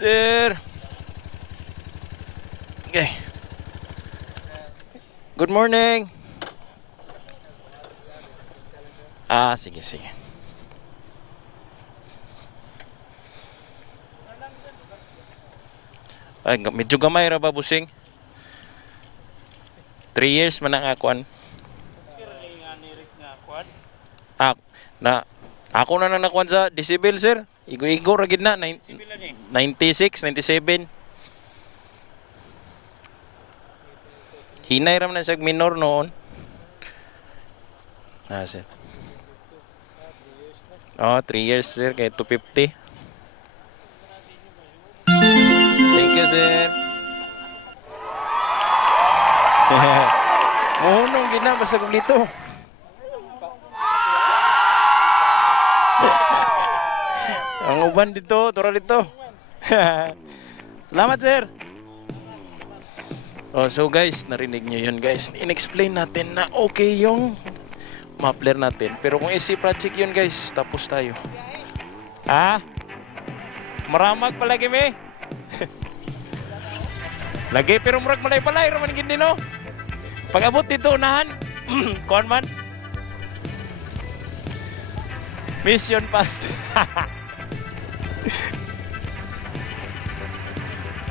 there. Okay. Good morning. Sige, sige. Ay, medyo gamay ra ba, busing? 3 years man ang akuan. Ah, na ako na nakuan sa decibel, sir. Igo-igo ra gid na 96, 97. Hinay ra man sa minor noon. Sir. 3 years, sir, kay 250. Thank you, sir. Mohonong gid na basta dito. Ang uban dito, tura dito. Salamat, sir. So guys, narinig nyo yun guys. In-explain natin na okay yung muffler natin. Pero kung AC project yun guys, tapos tayo. Maramag palagi me. Lagi pero murag malay-palay raman gindi no. Pag abot dito unahan, kuan man. Mission passed.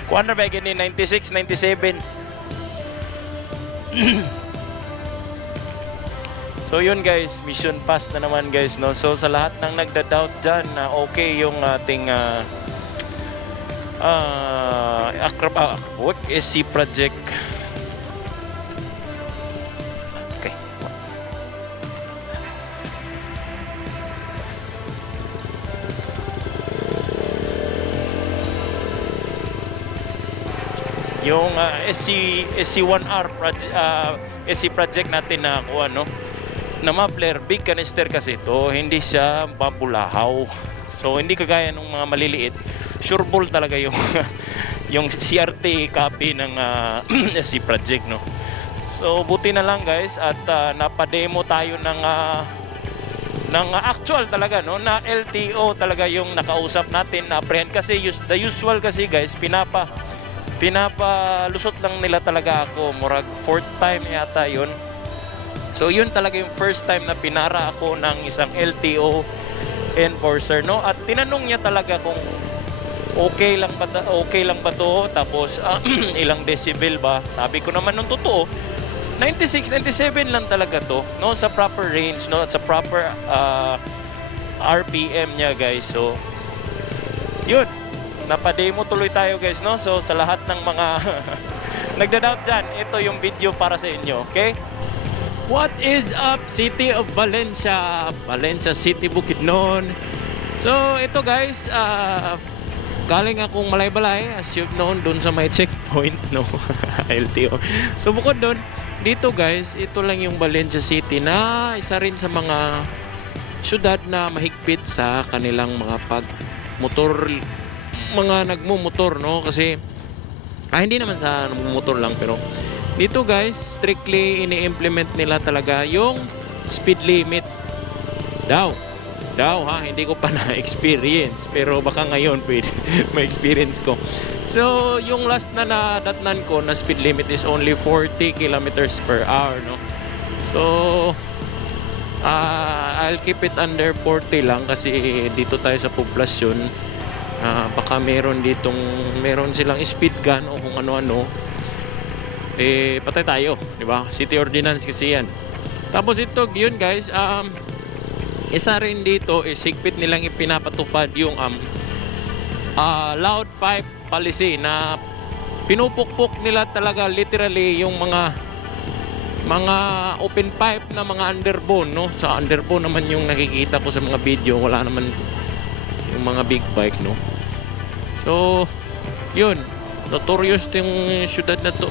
Kuan na ba gini 96, 97. So yun guys, mission pass na naman guys, no. So sa lahat ng nagda-doubt dyan na okay yung ating work SC project. Okay. Yung SC1R project, SC project natin na ano, na muffler, big canister kasi ito, hindi siya mabulahaw. So hindi kagaya ng mga maliliit, sure ball talaga yung yung CRT copy ng SC project, no. So buti na lang guys at napademo tayo ng actual talaga, no, na LTO talaga yung nakausap natin na apprehend kasi the usual kasi guys pinapalusot lang nila talaga ako, murag 4th time yata yun. So yun talaga yung first time na pinara ako ng isang LTO enforcer, no, at tinanong niya talaga kung okay lang ba to, tapos ilang decibel ba. Sabi ko naman nung totoo 96, 97 lang talaga to, no, sa proper range, no, at sa proper RPM niya guys. So yun, napademo tuloy tayo guys, no. So sa lahat ng mga nagda-doubt dyan, ito yung video para sa inyo, okay? What is up, City of Valencia, Valencia City, Bukidnon. So ito guys, galing akong Malaybalay, as you've known, dun sa may checkpoint, no. LTO. So bukod dun, dito guys, ito lang yung Valencia City na isa rin sa mga syudad na mahigpit sa kanilang mga pagmotor, mga nagmumotor, no. Kasi hindi naman sa nagmumotor lang, pero dito guys, strictly ini-implement nila talaga yung speed limit daw ha. Hindi ko pa na-experience, pero baka ngayon pwede ma-experience ko. So yung last na nadatnan ko na speed limit is only 40 kilometers per hour, no. So I'll keep it under 40 lang kasi dito tayo sa poblasyon. Baka meron silang speed gun o kung ano-ano, patay tayo, di ba? City ordinance kasi yan. Tapos ito, yun guys, isa rin dito is higpit nilang ipinapatupad yung loud pipe policy na pinupukpok nila talaga literally yung mga open pipe na mga underbone, no. Sa underbone naman yung nakikita ko sa mga video, wala naman yung mga big bike, no. So yun, notorious yung syudad na to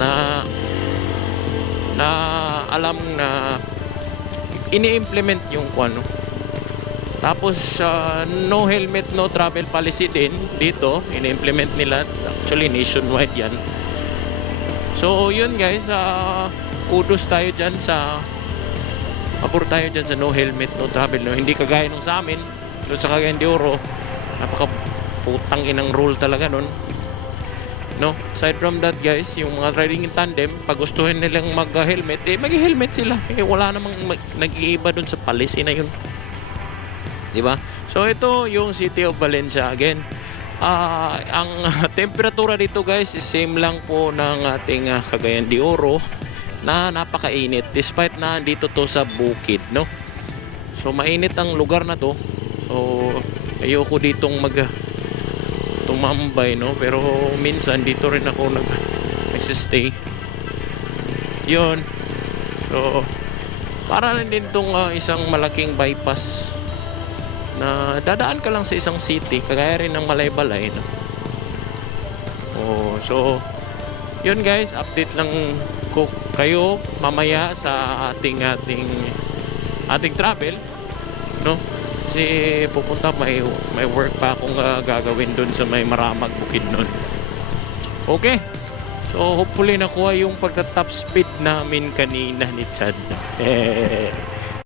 na alam na ini-implement yung ano. Tapos no helmet, no travel policy din dito, ini-implement nila. Actually nationwide yan. So yun guys, kudos tayo dyan sa pabor tayo dyan sa no helmet, no travel, no. Hindi kagaya nung sa amin doon sa Cagayan de Oro, Napaka putang inang rule talaga nun. No, aside from that guys, yung mga riding in tandem, pag gustuhin nilang mag-helmet, mag-helmet sila. Wala namang nag-iiba dun sa policy na yun. Diba? So ito yung City of Valencia again. Ang temperatura dito guys is same lang po ng ating Cagayan de Oro na napakainit despite na dito to sa bukid, no? So mainit ang lugar na to. So ayoko ditong tumambay, no? Pero minsan dito rin ako nagsistay. Yun. So para rin din tong isang malaking bypass na dadaan ka lang sa isang city, kagaya rin ng Malaybalay, no? So yun guys, update lang ko kayo mamaya sa ating travel, no? Kasi pupunta, may work pa akong gagawin dun sa may Maramag Bukid nun. Okay, so hopefully nakuha yung pagta-top speed namin kanina ni Chad.